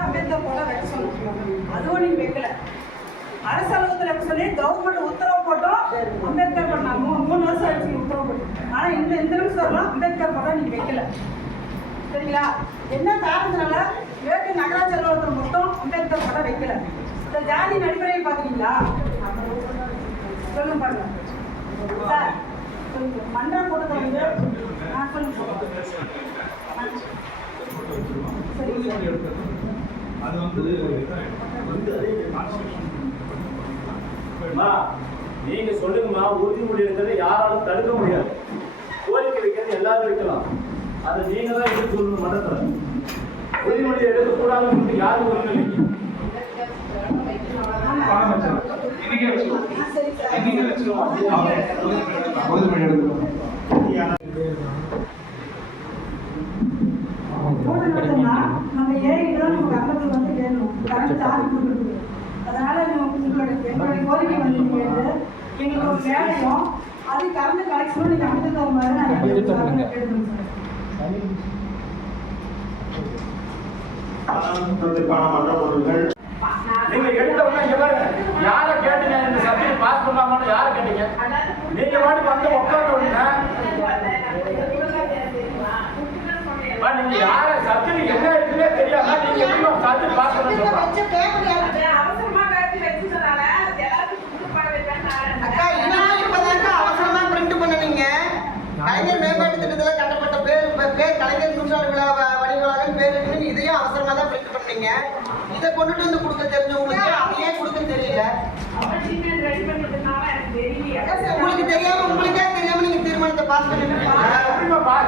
அம்பேத்கர் போட வைக்க சொன்னோம். அதுவும் நீங்க வைக்கல. அரசு அலுவலகத்தில் சொல்லி கவர்மெண்ட் உத்தரவு போட்டோம். அம்பேத்கர் பண்ணாங்க 3 வருஷம் ஆயிடுச்சு உத்தரவு போட்டு. ஆனா இந்த நிமிஷம் வரலாம் அம்பேத்கர் போட்டா நீங்க வைக்கல. சரிங்களா? என்ன காரணத்தினால வேட்டு நகராட்சி அலுவலகத்தில் மட்டும் அம்பேத்கர் போட்டா வைக்கல? இந்த ஜாதியின் அடிப்படையில் பாத்தீங்களா? சொல்லுங்க பாருங்க சார். மண்டல கூட்டத்தை வந்து நீங்க சொல்லுங்கம்மா. உறுதிமொழி இருக்கிறத யாராலும் தடுக்க முடியாது. கோரிக்கை வைக்கிறது எல்லாரும் வைக்கலாம். அதை நீங்க தான் எடுத்து சொல்லணும். மண்டலத்துல உறுதிமொழி எடுக்கக்கூடாதுன்னு யாரும் உரிமை இல்லைங்க. நம்ம ஏறிதான் நமக்கு அங்கத்தில் வந்து வேணும். கரண்ட் சார்ஜ் கொடுக்குறது. அதனால எங்களுடைய கோரிக்கை வந்து எங்களுக்கு ஒரு வேலையும் அது கரண்ட் கலெக்ஷனும் நீங்க அமைத்து தர மாதிரி நான் கேட்டுக்கிறேன் சார். நீங்க எடுத்தவங்க இங்க பாருங்க. யாரை கேட்டீங்க இந்த சப்ஜெக்ட் பாஸ் பண்ணலாமான்னு யாரை கேட்டீங்க? நீங்க வாட்டுக்கு வந்து உட்கார்ந்தோன்னா நீங்க யார சப்ஜெக்ட் என்ன இருக்குன்னே தெரியாம நீங்க எப்படி சப்ஜெக்ட் பாஸ் பண்ண சொல்றீங்க? அவசரமா கட்டி வெச்சு சொன்னால எல்லாரும் புதுப்பா வைக்கறாங்க. அக்கா இப்பதான் அவசரமா பிரிண்ட் பண்ணீங்க. கலைஞர் மேம்பாட்டு திட்டத்துல கட்டப்பட்ட பேர் கலைஞர் நூற்றாண்டு விழா வழிவளாக பேர் இருக்கு. இதையும் அவசரமா தான் பிரிண்ட் பண்ணீங்க. இதை கொண்டுட்டு வந்து கொடுக்க தெரிஞ்சவங்களுக்கு அதையே கொடுக்க தெரியல. உங்களுக்கு தெரியாம உங்களுக்கே தெரியாம நீங்க தீர்மானத்தை பாஸ் பண்ணிருக்கீங்க.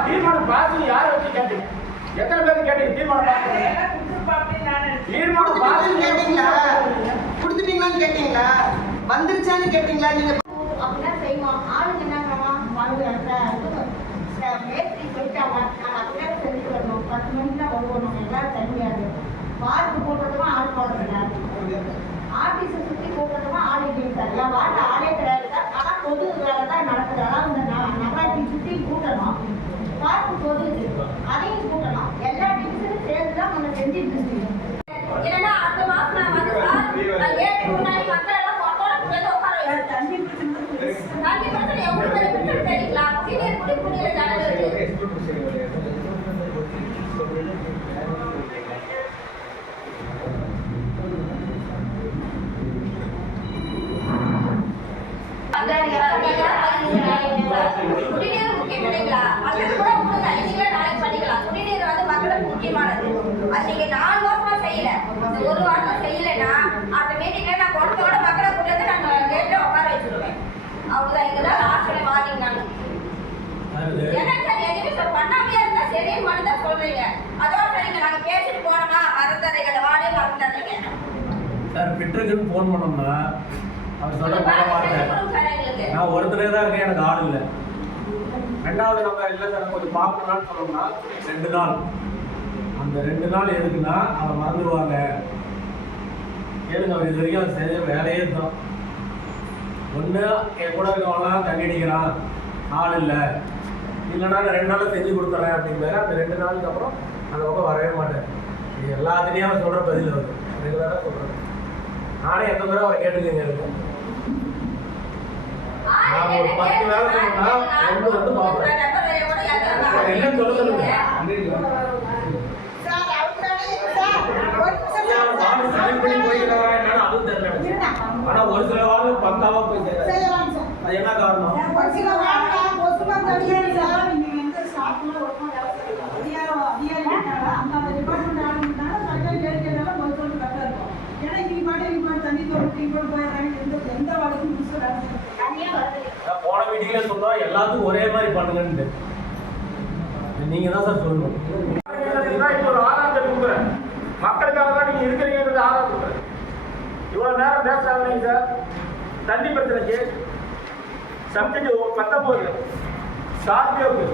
தீர்மானம் பாஸ் யாரை வச்சு கேட்டீங்க? எத்தனை பேருக்கு கேட்டீங்க தீர்மானம் பாஸ் பண்ணீங்க? தீர்மானம் பாஸ் கேட்டீங்களா? கொடுத்துட்டீங்களான்னு கேட்டீங்களா? வந்துருச்சான்னு கேட்டீங்களா? நீங்க அப்படின்னா செய்வோம். ஆளுங்க என்ன மேஸ்திரி போயிட்டாங்க. நான் அப்படியே செஞ்சு வரணும். 10 மணிக்கு தான் வருவோம். எல்லாரும் தனியாது வார்டு போட்டதும் ஆள் போடுறதில்ல. ஆபீஸை சுற்றி போட்டதும் ஆள் இல்லைங்க. வார்டு ஆளே கிடையாது. ஆனால் பொது வேலை தான் நடக்குது. அதாவது இந்த நகராட்சி சுற்றி கூட்டணும். பார்க்கு பொது அதையும் கூட்டணும். எல்லா டிவிஷனும் சேர்ந்து தான் நம்ம செஞ்சுட்டு இருக்கோம். ஏன்னா அடுத்த மாதம் நான் வந்து முன்னாடி மக்கள் எல்லாம் உட்கார தண்ணி பிரச்சனை எவ்வளோ தெரியுங்களா? சீனியர் குடி குடியில குடிநீர் முக்கியம் இல்லைங்களா? மக்கள் கூட உங்களுக்கு அன்னைக்கு நாளைக்கு பண்ணிக்கலாம். குடிநீர் வந்து மக்களுக்கு முக்கியமானது. அது நீங்க 4 வருஷமா செய்யல. 1 வாரம் செய்யலைன்னா அந்த மீட்டிங்ல நான் கொடுத்தோட மக்களை கூட்டத்தை நாங்கள் கேட்டு உட்கார வச்சிருவேன். அவங்கதான் இங்கதான் லாஸ்ட்ல வாங்கிங்க. ஏன்னா சார் எதுவுமே சார் பண்ணாமையா இருந்தா சரின்னு மட்டும் தான் சொல்றீங்க. அதோட சரிங்க நாங்க பேசிட்டு போனோமா மறந்துறீங்க. வாடகை மறந்துறீங்க சார். பிட்ருக்குன்னு போன் பண்ணோம்னா அவர் சொல்ல போட மாட்டேன். நான் ஒருத்தரே தான் இருக்கேன். எனக்கு ஆள் இல்லை. ரெண்டாவது நம்ம இல்லை சார் கொஞ்சம் பார்க்கணும்னு சொன்னோம்னா 2 நாள். அந்த 2 நாள் எதுக்குன்னா அதை மறந்துடுவாங்க. ஏழுங்க அவர் இது வரைக்கும் அது செஞ்ச வேலையே தான். ஒன்று என் கூட இருக்கவங்களாம் தண்ணி அடிக்கிறான், ஆள் இல்லை, இல்லைன்னா நான் 2 நாளில் செஞ்சு கொடுத்துறேன் அப்படிங்கிறாரு. அந்த 2 நாளுக்கு அப்புறம் அந்த பக்கம் வரவே மாட்டேன். இது எல்லாத்துலேயும் அவன் சொல்கிற பதில் வருது. ரெகுலராக சொல்கிறேன். நானே எந்த முறை அவரை கேட்டுக்கங்க இருக்கேன். நான் ஒரு 10 வேலை சொன்னா 1 வந்து பார்ப்பேன். என்னன்னு சொல்ல சொல்லுங்க. அதுவும் தெரியல. ஆனா ஒரு சில வாழ்வு பக்காவா போய் சேரும். அது என்ன காரணம்? போன மீட்டிங்ல சொன்னோம் எல்லாத்துக்கும் ஒரே மாதிரி பண்ணுங்கன்னு. நீங்க தான் சார் சொல்லணும். இப்போ ஒரு ஆதாரத்தை கொடுக்குறேன். மக்களுக்காக தான் நீங்க இருக்கிறீங்கிறது ஆதாரம் கொடுக்குறேன். இவ்வளவு நேரம் பேசுறாங்க சார். தண்ணி பிரச்சனைக்கு சப்ஜெக்ட் 19 ஸ்கார்பியோக்கு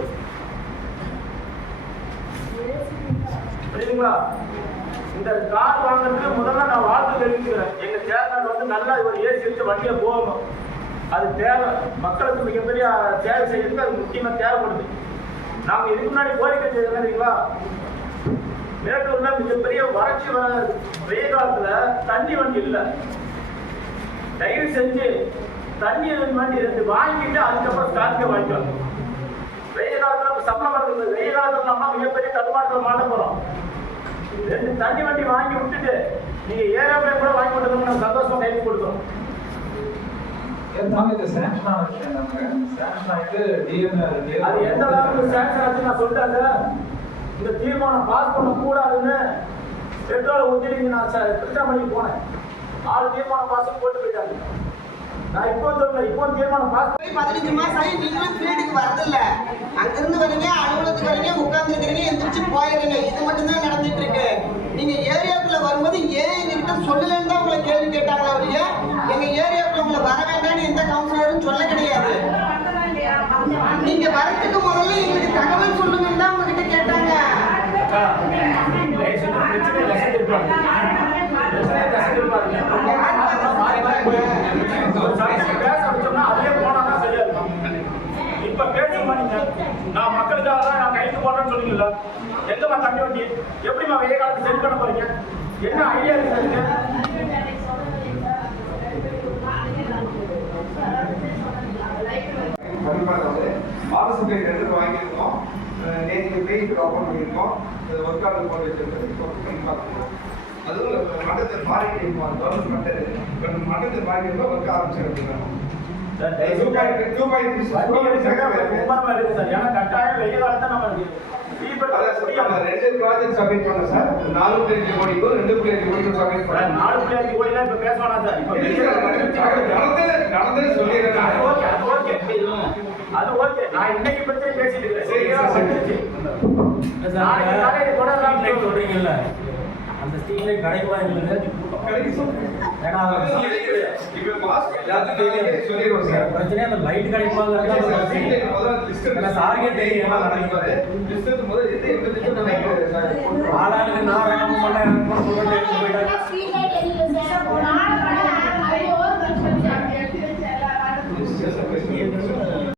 புரியுதுங்களா? இந்த கார் வாங்குறதுக்கு முதல்ல நான் வாழ்த்து தெரிவிக்கிறேன். எங்க சேர்மன் வந்து நல்லா இவர் ஏசி வச்சு வண்டியை போகணும். அது தேவை. மக்களுக்கு மிகப்பெரிய சேவை செய்யறதுக்கு அது முக்கியமாக தேவைப்படுது. நாங்கள் இதுக்கு முன்னாடி கோரிக்கை செய்யறீங்களா? மேட்டூர்ல மிகப்பெரிய வறட்சி வர வெயில் காலத்துல தண்ணி வண்டி இல்லை. தயவு செஞ்சு தண்ணி வண்டி 2 வாங்கிட்டு அதுக்கப்புறம் ஸ்டார்ட்ல வாங்கிக்கலாம். வெயில் காலத்துல சம்பளம் வருது, வெயில் காலத்துல நம்ம மிகப்பெரிய தடுமாற்றத்தில் மாட்ட போறோம். 2 தண்ணி வண்டி வாங்கி விட்டுட்டு நீங்க ஏரோப்ளேன் கூட வாங்கி விட்டுருந்தோம்னா சந்தோஷமா கைது கொடுக்குறோம். அது எந்த அளவுக்கு சாங்ஷன் ஆச்சு நான் சொல்லிட்டேன் சார். இந்த தீர்மானம் பாஸ் பண்ண கூடாதுன்னு பெட்ரோல் ஊற்றிட்டு நான் திருச்சாமணிக்கு போனேன். 4 தீர்மானம் பாஸ் போட்டு போயிட்டாங்க. நான் இப்போ சொல்ல இப்போ தீர்மானம் பாஸ் 15 மாசம் ஆகி நீங்களும் ஃபீல்டுக்கு வரதில்ல. அங்கிருந்து வரீங்க, அலுவலகத்துக்கு வரீங்க, உட்கார்ந்துருக்கீங்க, எந்திரிச்சு போயிடுறீங்க. இது மட்டும்தான் நடந்துட்டு இருக்கு. நீங்க ஏரியாக்குள்ள வரும்போது ஏன் எங்ககிட்ட சொல்லலன்னு தான் உங்களை கேள்வி கேட்டாங்களா ஒழிய எங்க ஏரியாக்குள்ள உங்களை வர வேண்டாம்னு எந்த கவுன்சிலரும் சொல்ல கிடையாது. நீங்க வரத்துக்கு முதல்ல எங்களுக்கு தகவல் சொல்லுங்கன்னு தான் உங்ககிட்ட கேட்டாங்க. இப்ப பேசுமா நீங்க? நான் மக்களுக்காக தான் நான் கைது போடுறேன்னு சொன்னீங்கல்ல, எங்கம்மா தண்ணி வண்டி? எப்படிமா வெயில் காலத்தை சரி பண்ண போறீங்க? என்ன ஐடியா இருக்கு? அரசு ரெண்டு வாங்கியிருக்கோம். நேற்று வெயிட் ஓப்பன் பண்ணியிருக்கோம். ஒர்க் ஆர்டர் போட்டு வச்சிருக்கோம். இப்போ பண்ணி பார்த்துருக்கோம். அதுவும் மட்டத்தில் மாறிட்டு இருக்கோம். கவர்மெண்ட் மட்டது இப்போ மட்டத்தில் மாறிட்டு ஒர்க் ஆரம்பிச்சிருக்கோம். ரெண்டு ப்ராஜெக்ட் சப்மிட் பண்ண சார். 4.5 கோடிக்கும் 2.5 கோடிக்கும் சப்மிட் பண்ண. 4.5 கோடிலாம் இப்ப பேச வேணாம் சார். நடந்தது சொல்லிடுறேன். அது ஓகே. நான் இன்னைக்கு பத்தி பேசிட்டு இருக்கேன். சொல்றீங்கல்ல அந்த ஸ்டீல் கிடைக்குமா எங்களுக்கு? ஏன்னா சொல்லிடுவோம் சார். பிரச்சனை அந்த லைட் கிடைக்குமாங்கிறது சாரியே தெரியும் என்ன நடக்குது. ஆளாளுக்கு நான் வேணும் பண்ண போயிட்டாங்க.